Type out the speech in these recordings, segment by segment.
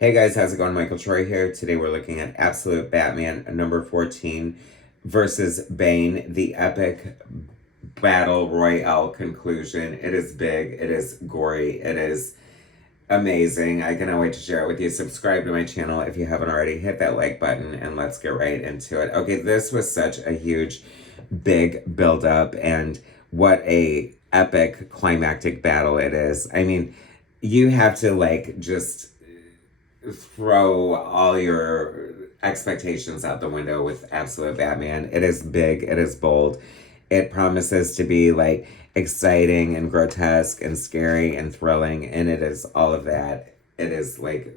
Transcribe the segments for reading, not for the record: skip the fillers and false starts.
Hey guys, how's it going? Michael Troy here. Today we're looking at Absolute Batman number 14 versus Bane, the epic battle royale conclusion. It is big, it is gory, it is amazing. I cannot wait to share it with you. Subscribe to my channel if you haven't already. Hit that like button and let's get right into it. Okay, this was such a huge, big build up, and what a epic climactic battle it is. I mean, you have to like just throw all your expectations out the window with Absolute Batman. It is big, it is bold. It promises to be like exciting and grotesque and scary and thrilling, and it is all of that. It is like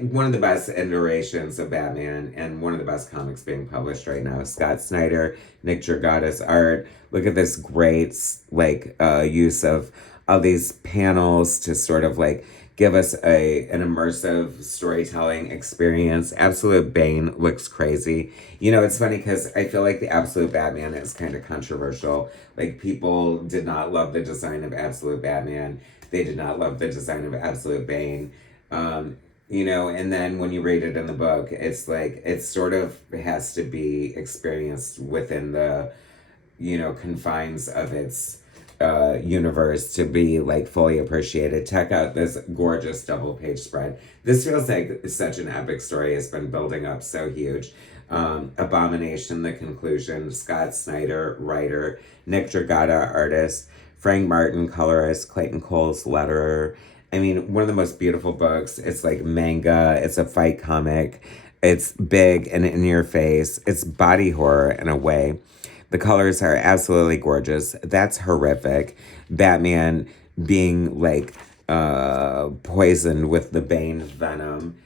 one of the best iterations of Batman and one of the best comics being published right now. Scott Snyder, Nick Dragotta's art. Look at this great use of all these panels to sort of like give us an immersive storytelling experience. Absolute Bane looks crazy. You know, it's funny because I feel like the Absolute Batman is kind of controversial. Like, people did not love the design of Absolute Batman. They did not love the design of Absolute Bane. You know, and then when you read it in the book, it's like it sort of has to be experienced within the, you know, confines of its universe to be like fully appreciated. Check out this gorgeous double page spread. This feels like such an epic story has been building up so huge. Abomination, the conclusion. Scott Snyder, writer. Nick Dragotta, artist. Frank Martin, colorist. Clayton Cole's letterer. I mean, one of the most beautiful books. It's like manga. It's a fight comic. It's big and in your face. It's body horror in a way. The colors are absolutely gorgeous. That's horrific. Batman being like poisoned with the Bane venom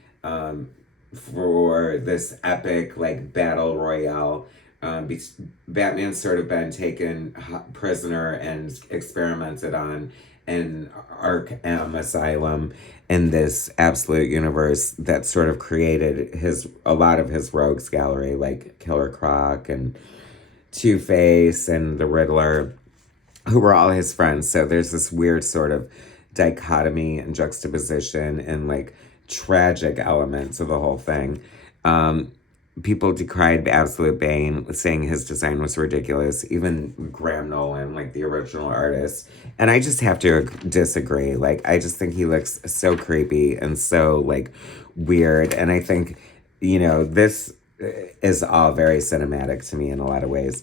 for this epic like battle royale. Batman's sort of been taken prisoner and experimented on in Arkham Asylum in this absolute universe that sort of created a lot of his rogues gallery, like Killer Croc and Two-Face and the Riddler, who were all his friends. So there's this weird sort of dichotomy and juxtaposition and like tragic elements of the whole thing. People decried Absolute Bane, saying his design was ridiculous. Even Graham Nolan, like the original artist. And I just have to disagree. Like, I just think he looks so creepy and so like weird. And I think, you know, this is all very cinematic to me in a lot of ways.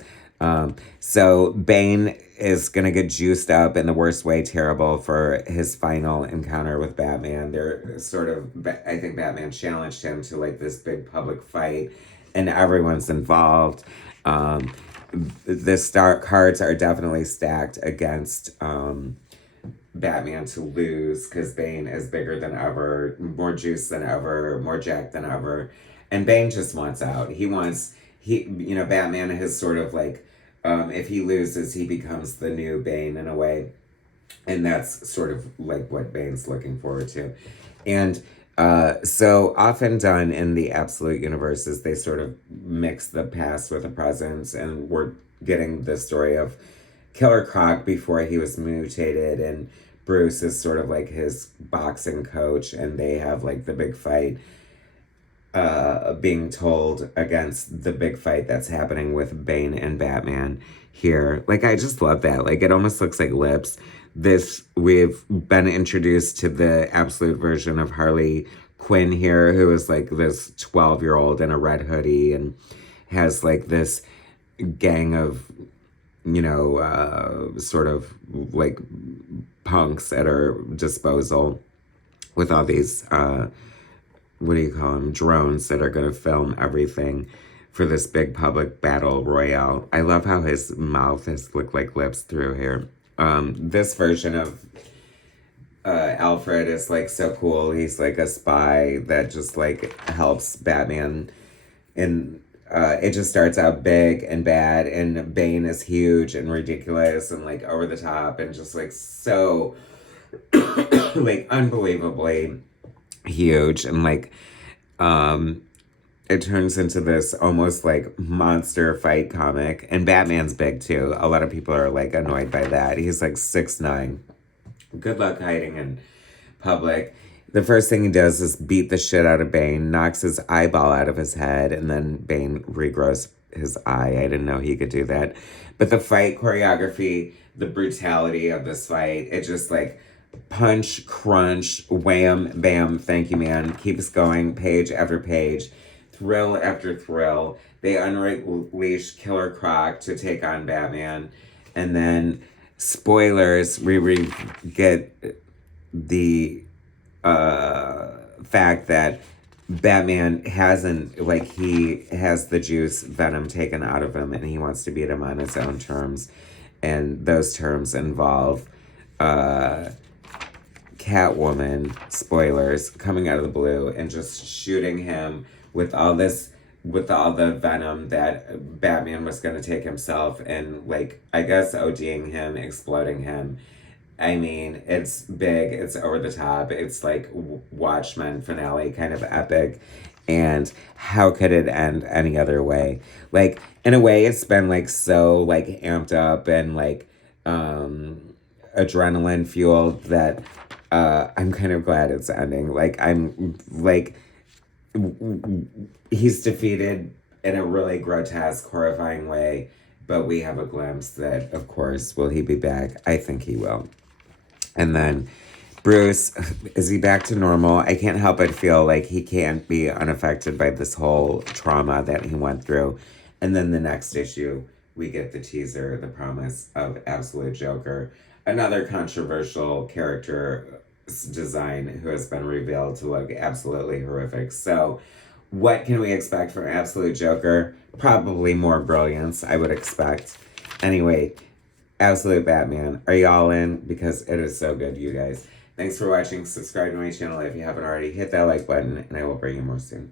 So Bane is going to get juiced up in the worst way, terrible, for his final encounter with Batman. They're sort of, I think Batman challenged him to like this big public fight, and everyone's involved. The cards are definitely stacked against Batman to lose, because Bane is bigger than ever, more juice than ever, more jacked than ever. And Bane just wants out. You know, Batman has sort of like, if he loses, he becomes the new Bane in a way. And that's sort of like what Bane's looking forward to. And so often done in the Absolute universes, they sort of mix the past with the present. And we're getting the story of Killer Croc before he was mutated. And Bruce is sort of like his boxing coach. And they have like the big fight. Being told against the big fight that's happening with Bane and Batman here. Like, I just love that. Like, it almost looks like lips. We've been introduced to the Absolute version of Harley Quinn here, who is like this 12-year-old in a red hoodie and has like this gang of, you know, sort of like punks at her disposal with all these, what do you call them, drones that are going to film everything for this big public battle royale. I love how his mouth has looked like lips through here. This version of Alfred is like so cool. He's like a spy that just like helps Batman. And it just starts out big and bad, and Bane is huge and ridiculous and like over the top and just like so like unbelievably huge. And like it turns into this almost like monster fight comic. And Batman's big too. A lot of people are like annoyed by that. He's like 6'9". Good luck hiding in public. the first thing he does is beat the shit out of Bane, knocks his eyeball out of his head, and then Bane regrows his eye. I didn't know he could do that. But the fight choreography, the brutality of this fight, it just like punch, crunch, wham, bam, thank you, man. Keeps going, page after page, thrill after thrill. They unleash Killer Croc to take on Batman. And then, spoilers, we get the fact that Batman hasn't, like, he has the juice venom taken out of him and he wants to beat him on his own terms. And those terms involve Catwoman, spoilers, coming out of the blue and just shooting him with all the venom that Batman was going to take himself and, like, I guess ODing him, exploding him. I mean, it's big, it's over the top, it's like Watchmen finale kind of epic. And how could it end any other way? Like, in a way, it's been like so like amped up and like adrenaline fueled that I'm kind of glad it's ending. Like, I'm like, he's defeated in a really grotesque, horrifying way. But we have a glimpse that, of course, will he be back? I think he will. And then Bruce, is he back to normal? I can't help but feel like he can't be unaffected by this whole trauma that he went through. And then the next issue, we get the teaser, the promise of Absolute Joker, another controversial character design who has been revealed to look absolutely horrific. So, what can we expect from Absolute Joker? Probably more brilliance, I would expect. Anyway, Absolute Batman. Are y'all in? Because it is so good, you guys. Thanks for watching. Subscribe to my channel if you haven't already. Hit that like button, and I will bring you more soon.